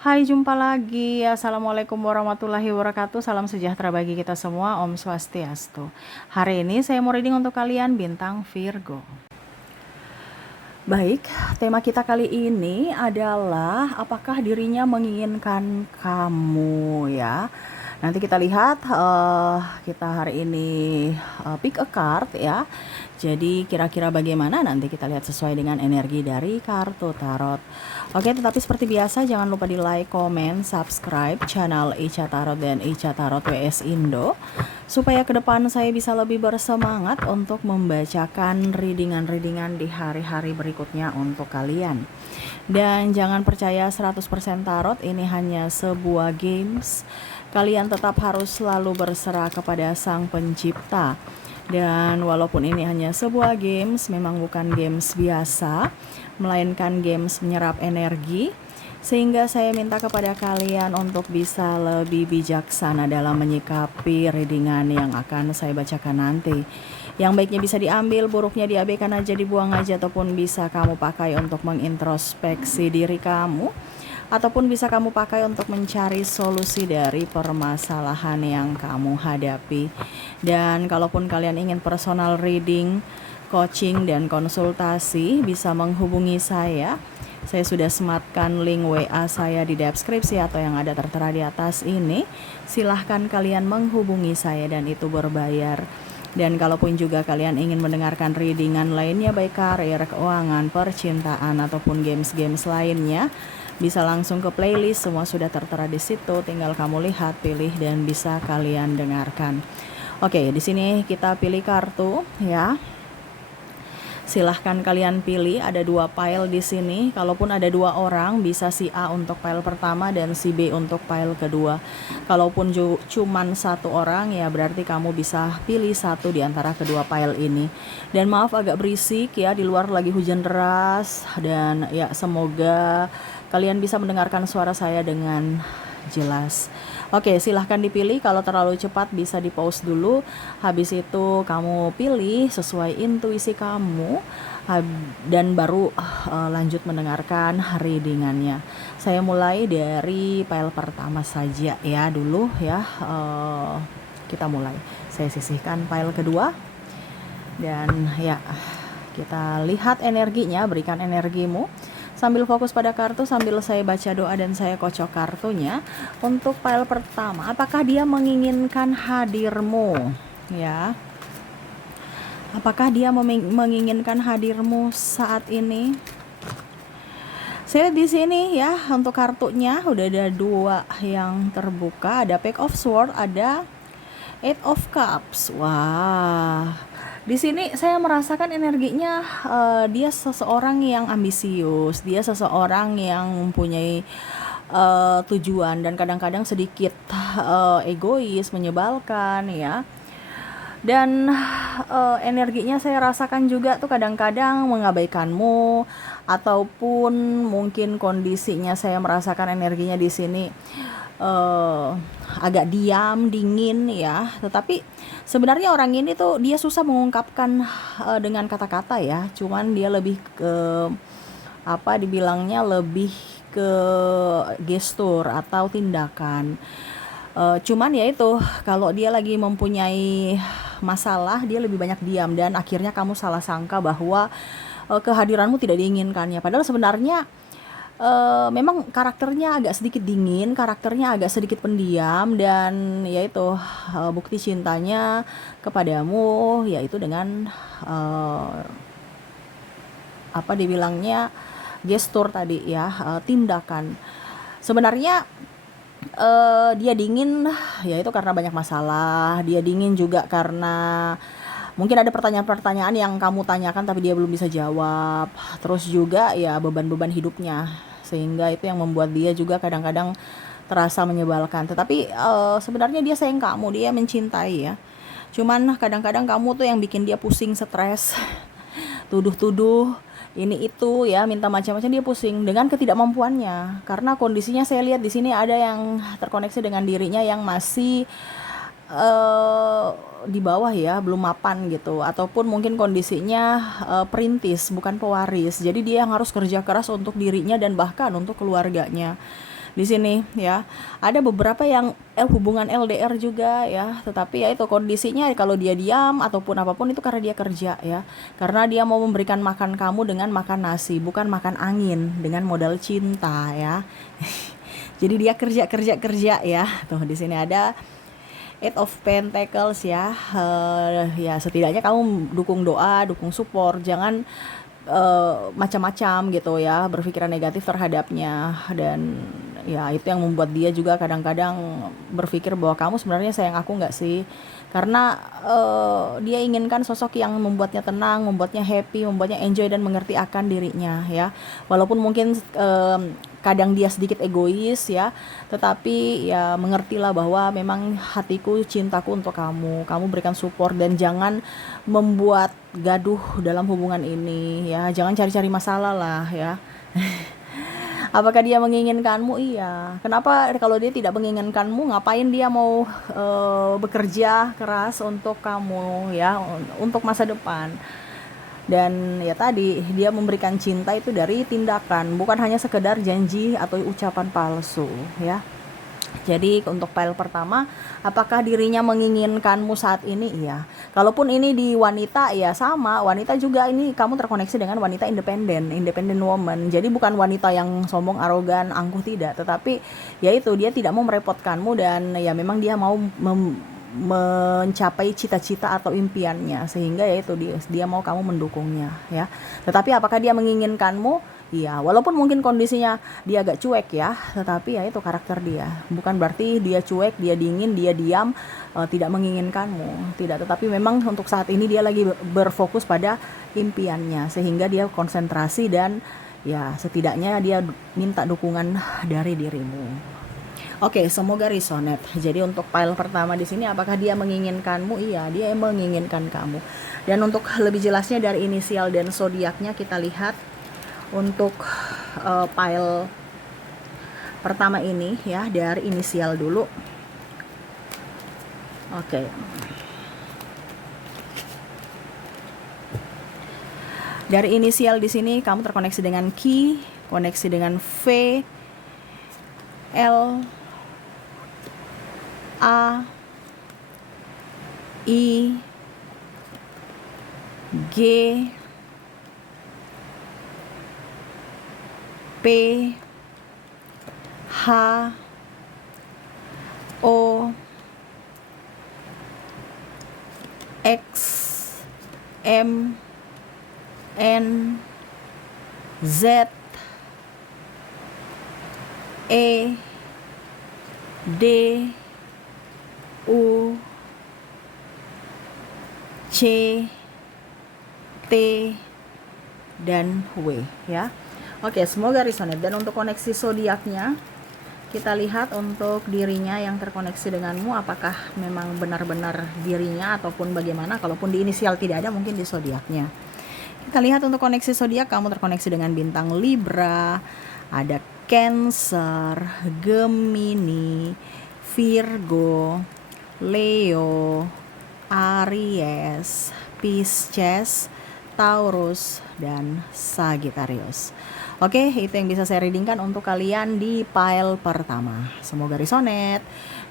Hai, jumpa lagi. Assalamualaikum warahmatullahi wabarakatuh. Salam sejahtera bagi kita semua. Om Swastiastu. Hari ini saya mau reading untuk kalian bintang Virgo. Baik, tema kita kali ini adalah apakah dirinya menginginkan kamu ya. Nanti kita lihat kita hari ini pick a card ya. Jadi kira-kira bagaimana nanti kita lihat sesuai dengan energi dari kartu tarot. Oke, tetapi seperti biasa jangan lupa di like, komen, subscribe channel Ica Tarot dan Ica Tarot WS Indo supaya ke depan saya bisa lebih bersemangat untuk membacakan readingan-readingan di hari-hari berikutnya untuk kalian. Dan jangan percaya 100% tarot, ini hanya sebuah games. Kalian tetap harus selalu berserah kepada Sang Pencipta. Dan walaupun ini hanya sebuah games, memang bukan games biasa, melainkan games menyerap energi. Sehingga saya minta kepada kalian untuk bisa lebih bijaksana dalam menyikapi readingan yang akan saya bacakan nanti. Yang baiknya bisa diambil, buruknya diabaikan aja, dibuang aja, ataupun bisa kamu pakai untuk mengintrospeksi diri kamu, ataupun bisa kamu pakai untuk mencari solusi dari permasalahan yang kamu hadapi. Dan kalaupun kalian ingin personal reading, coaching, dan konsultasi, bisa menghubungi saya. Saya sudah sematkan link WA saya di deskripsi atau yang ada tertera di atas ini. Silahkan kalian menghubungi saya dan itu berbayar. Dan kalaupun juga kalian ingin mendengarkan readingan lainnya, baik karir, keuangan, percintaan, ataupun games-games lainnya, bisa langsung ke playlist, semua sudah tertera di situ. Tinggal kamu lihat, pilih, dan bisa kalian dengarkan. Oke, di sini kita pilih kartu ya. Silahkan kalian pilih, ada 2 pile di sini. Kalaupun ada 2 orang, bisa si A untuk pile pertama dan si B untuk pile kedua. Kalaupun cuman 1 orang, ya berarti kamu bisa pilih 1 di antara kedua pile ini. Dan maaf agak berisik ya, di luar lagi hujan deras. Dan ya semoga kalian bisa mendengarkan suara saya dengan jelas. Oke, silahkan dipilih. Kalau terlalu cepat bisa di pause dulu. Habis itu kamu pilih sesuai intuisi kamu dan baru lanjut mendengarkan readingannya. Saya mulai dari pile pertama saja ya dulu ya. Kita mulai. Saya sisihkan pile kedua dan ya kita lihat energinya. Berikan energimu sambil fokus pada kartu, sambil saya baca doa dan saya kocok kartunya. Untuk pile pertama, apakah dia menginginkan hadirmu? Ya, apakah dia menginginkan hadirmu saat ini? Saya di sini ya, untuk kartunya udah ada 2 yang terbuka, ada Page of Swords, ada Eight of Cups. Wah, di sini saya merasakan energinya dia seseorang yang ambisius, dia seseorang yang mempunyai tujuan dan kadang-kadang sedikit egois, menyebalkan ya. Dan energinya saya rasakan juga tuh kadang-kadang mengabaikanmu, ataupun mungkin kondisinya saya merasakan energinya di sini agak diam, dingin ya. Tetapi sebenarnya orang ini tuh dia susah mengungkapkan dengan kata-kata ya. Cuman dia lebih ke apa dibilangnya, lebih ke gestur atau tindakan. Cuman ya itu, kalau dia lagi mempunyai masalah, dia lebih banyak diam dan akhirnya kamu salah sangka bahwa kehadiranmu tidak diinginkannya. Padahal sebenarnya memang karakternya agak sedikit dingin, karakternya agak sedikit pendiam, dan yaitu bukti cintanya kepadamu yaitu dengan apa dibilangnya, gestur tadi ya, tindakan. Sebenarnya dia dingin yaitu karena banyak masalah, dia dingin juga karena mungkin ada pertanyaan-pertanyaan yang kamu tanyakan tapi dia belum bisa jawab. Terus juga ya beban-beban hidupnya, sehingga itu yang membuat dia juga kadang-kadang terasa menyebalkan. Tetapi sebenarnya dia sayang kamu, dia mencintai ya. Cuman kadang-kadang kamu tuh yang bikin dia pusing, stres, tuduh-tuduh ini itu ya, minta macam-macam, dia pusing dengan ketidakmampuannya. Karena kondisinya saya lihat di sini ada yang terkoneksi dengan dirinya yang masih di bawah ya, belum mapan gitu, ataupun mungkin kondisinya perintis bukan pewaris. Jadi dia yang harus kerja keras untuk dirinya dan bahkan untuk keluarganya. di sini ya. Ada beberapa yang hubungan LDR juga ya, tetapi ya itu kondisinya kalau dia diam ataupun apapun itu karena dia kerja ya. Karena dia mau memberikan makan kamu dengan makan nasi, bukan makan angin dengan modal cinta ya. Jadi dia kerja kerja kerja ya. Tuh di sini ada Eight of Pentacles ya. Ya setidaknya kamu dukung doa, dukung support, jangan macam-macam gitu ya, berpikiran negatif terhadapnya. Dan ya itu yang membuat dia juga kadang-kadang berpikir bahwa kamu sebenarnya sayang aku nggak sih, karena dia inginkan sosok yang membuatnya tenang, membuatnya happy, membuatnya enjoy dan mengerti akan dirinya ya. Walaupun mungkin kadang dia sedikit egois ya, tetapi ya mengertilah bahwa memang hatiku, cintaku untuk kamu. Kamu berikan support dan jangan membuat gaduh dalam hubungan ini ya. Jangan cari-cari masalah lah ya. Apakah dia menginginkanmu? Iya. Kenapa kalau dia tidak menginginkanmu, ngapain dia mau bekerja keras untuk kamu ya, untuk masa depan? Dan ya tadi dia memberikan cinta itu dari tindakan, bukan hanya sekedar janji atau ucapan palsu ya. Jadi untuk file pertama, apakah dirinya menginginkanmu saat ini? Iya. Kalaupun ini di wanita ya sama, wanita juga ini kamu terkoneksi dengan wanita independent woman. Jadi bukan wanita yang sombong, arogan, angkuh, tidak, tetapi ya itu dia tidak mau merepotkanmu dan ya memang dia mau mencapai cita-cita atau impiannya, sehingga ya itu dia mau kamu mendukungnya ya. Tetapi apakah dia menginginkanmu? Iya, walaupun mungkin kondisinya dia agak cuek ya, tetapi ya itu karakter dia. Bukan berarti dia cuek, dia dingin, dia diam, tidak menginginkanmu. Tidak, tetapi memang untuk saat ini dia lagi berfokus pada impiannya, sehingga dia konsentrasi dan ya setidaknya dia minta dukungan dari dirimu. Oke, semoga resonate. Jadi untuk file pertama di sini, apakah dia menginginkanmu? Iya, dia menginginkan kamu. Dan untuk lebih jelasnya dari inisial dan zodiaknya kita lihat untuk file pertama ini ya, dari inisial dulu. Oke. Dari inisial di sini kamu terkoneksi dengan Q, koneksi dengan V, L, A, I, G, P, H, O, X, M, N, Z, E, D, U, C, T, dan W ya. Oke, semoga resonate. Dan untuk koneksi zodiaknya kita lihat untuk dirinya yang terkoneksi denganmu, apakah memang benar-benar dirinya ataupun bagaimana. Kalaupun di inisial tidak ada, mungkin di zodiaknya. Kita lihat untuk koneksi zodiak, kamu terkoneksi dengan bintang Libra, ada Cancer, Gemini, Virgo, Leo, Aries, Pisces, Taurus, dan Sagittarius. Oke, itu yang bisa saya readingkan untuk kalian di file pertama. Semoga resonate.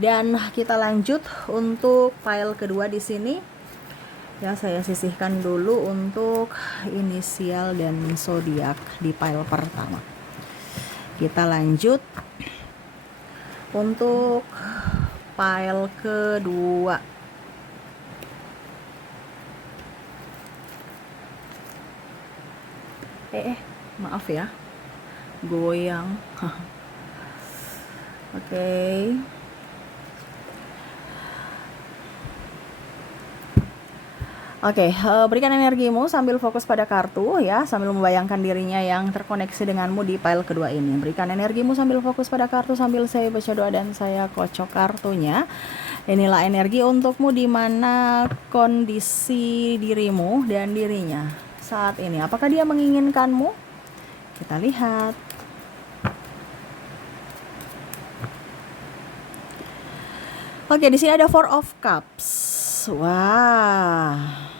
Dan kita lanjut untuk file kedua di sini. Ya, saya sisihkan dulu untuk inisial dan zodiak di file pertama. Kita lanjut untuk file kedua. Maaf ya, goyang. Oke. Berikan energimu sambil fokus pada kartu ya, sambil membayangkan dirinya yang terkoneksi denganmu di file kedua ini. Berikan energimu sambil fokus pada kartu sambil saya baca doa dan saya kocok kartunya. Inilah energi untukmu di mana kondisi dirimu dan dirinya saat ini. Apakah dia menginginkanmu? Kita lihat. Oke, di sini ada Four of Cups. Wah.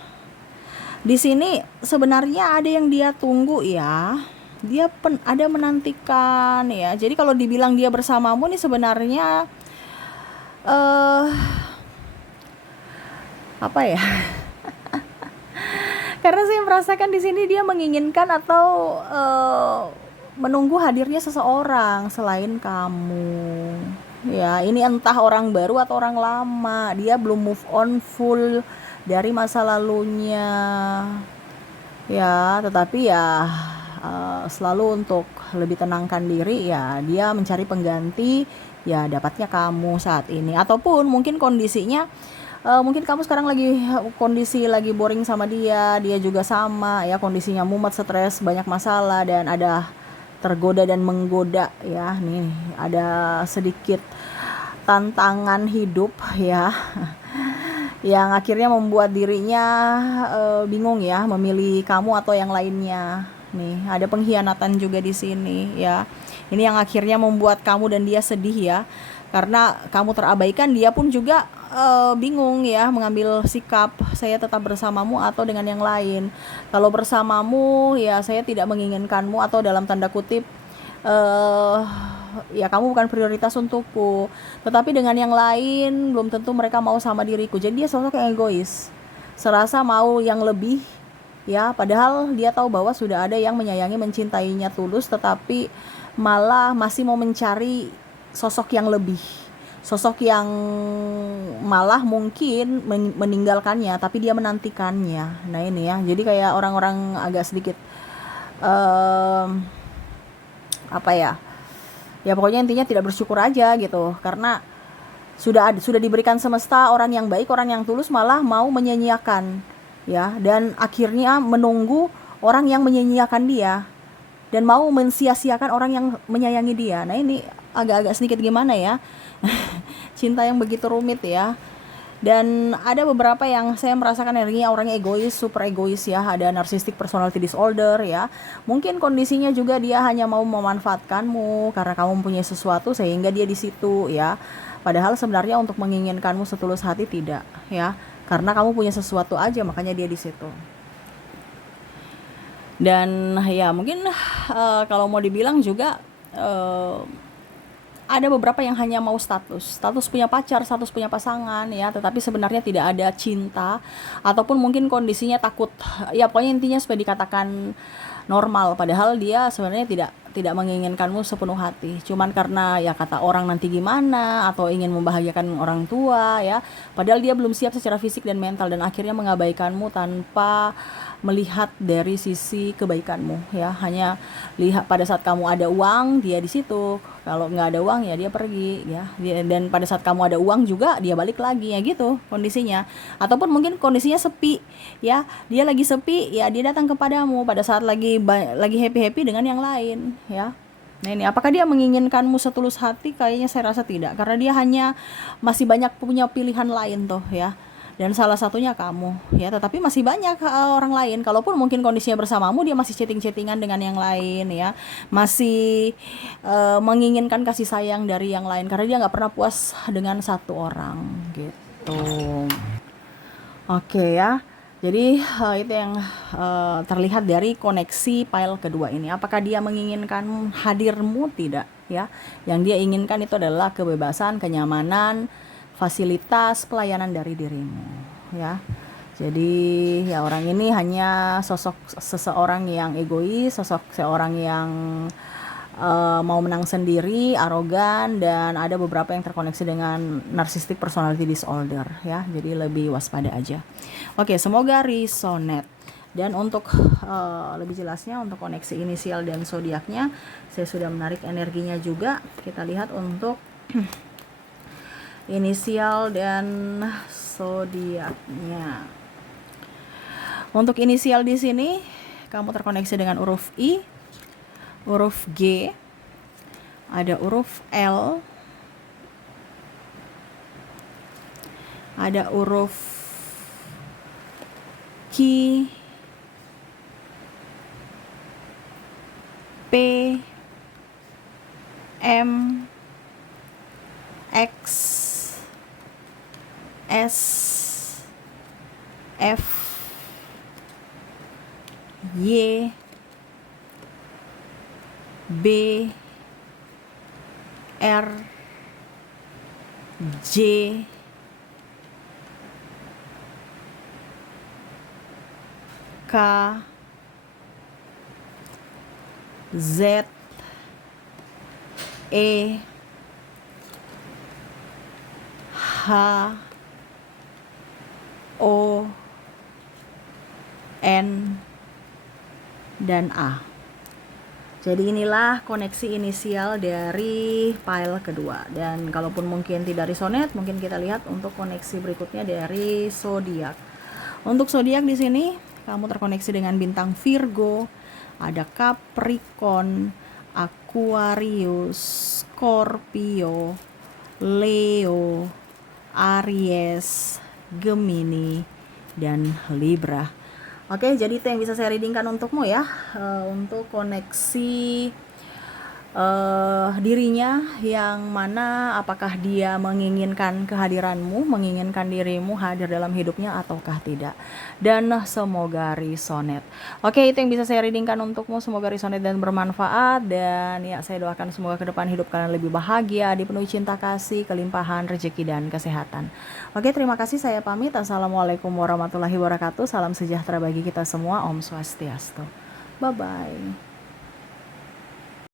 Di sini sebenarnya ada yang dia tunggu ya. dia ada menantikan ya. Jadi kalau dibilang dia bersamamu nih sebenarnya eh apa ya? Karena saya merasakan di sini dia menginginkan atau menunggu hadirnya seseorang selain kamu. Ya, ini entah orang baru atau orang lama. Dia belum move on full dari masa lalunya. Ya, tetapi ya selalu untuk lebih tenangkan diri ya, dia mencari pengganti, ya dapatnya kamu saat ini. Ataupun mungkin kondisinya mungkin kamu sekarang lagi kondisi lagi boring sama dia, dia juga sama ya, kondisinya mumet, stres, banyak masalah, dan ada tergoda dan menggoda ya. Nih, ada sedikit tantangan hidup ya yang akhirnya membuat dirinya bingung ya, memilih kamu atau yang lainnya. Nih, ada pengkhianatan juga di sini ya. Ini yang akhirnya membuat kamu dan dia sedih ya. Karena kamu terabaikan, dia pun juga bingung ya mengambil sikap, saya tetap bersamamu atau dengan yang lain. Kalau bersamamu ya saya tidak menginginkanmu, atau dalam tanda kutip eh ya kamu bukan prioritas untukku. Tetapi dengan yang lain belum tentu mereka mau sama diriku. Jadi dia sosok yang egois, serasa mau yang lebih ya, padahal dia tahu bahwa sudah ada yang menyayangi, mencintainya tulus, tetapi malah masih mau mencari sosok yang lebih, sosok yang malah mungkin meninggalkannya tapi dia menantikannya. Nah ini ya, jadi kayak orang-orang agak sedikit apa ya, ya pokoknya intinya tidak bersyukur aja gitu, karena sudah diberikan semesta orang yang baik, orang yang tulus, malah mau menyia-nyiakan ya, dan akhirnya menunggu orang yang menyia-nyiakan dia dan mau mensia-siakan orang yang menyayangi dia. Nah ini agak-agak sedikit gimana ya, cinta yang begitu rumit ya. Dan ada beberapa yang saya merasakan energinya orangnya egois, super egois ya. Ada narcissistic personality disorder ya. Mungkin kondisinya juga dia hanya mau memanfaatkanmu karena kamu mempunyai sesuatu sehingga dia di situ ya. Padahal sebenarnya untuk menginginkanmu setulus hati tidak ya. Karena kamu punya sesuatu aja makanya dia di situ. Dan ya mungkin kalau mau dibilang juga ada beberapa yang hanya mau status punya pacar, status punya pasangan ya, tetapi sebenarnya tidak ada cinta, ataupun mungkin kondisinya takut ya, pokoknya intinya supaya dikatakan normal, padahal dia sebenarnya tidak menginginkanmu sepenuh hati, cuman karena ya kata orang nanti gimana, atau ingin membahagiakan orang tua ya, padahal dia belum siap secara fisik dan mental, dan akhirnya mengabaikanmu tanpa melihat dari sisi kebaikanmu ya, hanya lihat pada saat kamu ada uang dia di situ, kalau nggak ada uang ya dia pergi ya, dan pada saat kamu ada uang juga dia balik lagi ya, gitu kondisinya. Ataupun mungkin kondisinya sepi ya, dia lagi sepi ya, dia datang kepadamu pada saat lagi happy dengan yang lain ya. Nah ini, apakah dia menginginkanmu setulus hati? Kayaknya saya rasa tidak, karena dia hanya masih banyak punya pilihan lain tuh ya, dan salah satunya kamu ya, tetapi masih banyak orang lain. Kalaupun mungkin kondisinya bersamamu, dia masih chatting-chattingan dengan yang lain ya, masih menginginkan kasih sayang dari yang lain, karena dia nggak pernah puas dengan satu orang gitu. Oke ya, jadi itu yang terlihat dari koneksi pile kedua ini. Apakah dia menginginkan hadirmu? Tidak ya, yang dia inginkan itu adalah kebebasan, kenyamanan, fasilitas, pelayanan dari dirimu ya. Jadi ya, orang ini hanya sosok seseorang yang egois, sosok seorang yang mau menang sendiri, arogan, dan ada beberapa yang terkoneksi dengan narcissistic personality disorder ya. Jadi lebih waspada aja. Oke, semoga resonate. Dan untuk lebih jelasnya untuk koneksi inisial dan zodiaknya, saya sudah menarik energinya juga. Kita lihat untuk inisial dan zodiaknya. Untuk inisial di sini kamu terkoneksi dengan huruf I, huruf G, ada huruf L, ada huruf Q, P, M, X, S, F, Y, B, R, J, K, Z, E, H, O, N, dan A. Jadi inilah koneksi inisial dari file kedua. Dan kalaupun mungkin tidak resonet, mungkin kita lihat untuk koneksi berikutnya dari zodiak. Untuk zodiak di sini kamu terkoneksi dengan bintang Virgo, ada Capricorn, Aquarius, Scorpio, Leo, Aries, Gemini, dan Libra. Oke, jadi itu yang bisa saya readingkan untukmu ya, untuk koneksi dirinya yang mana apakah dia menginginkan kehadiranmu, menginginkan dirimu hadir dalam hidupnya ataukah tidak. Dan semoga resonet. Oke, itu yang bisa saya readingkan untukmu, semoga resonet dan bermanfaat. Dan ya, saya doakan semoga ke depan hidup kalian lebih bahagia, dipenuhi cinta kasih, kelimpahan rezeki dan kesehatan. Oke, terima kasih, saya pamit. Assalamualaikum warahmatullahi wabarakatuh. Salam sejahtera bagi kita semua. Om Swastiastu. Bye bye.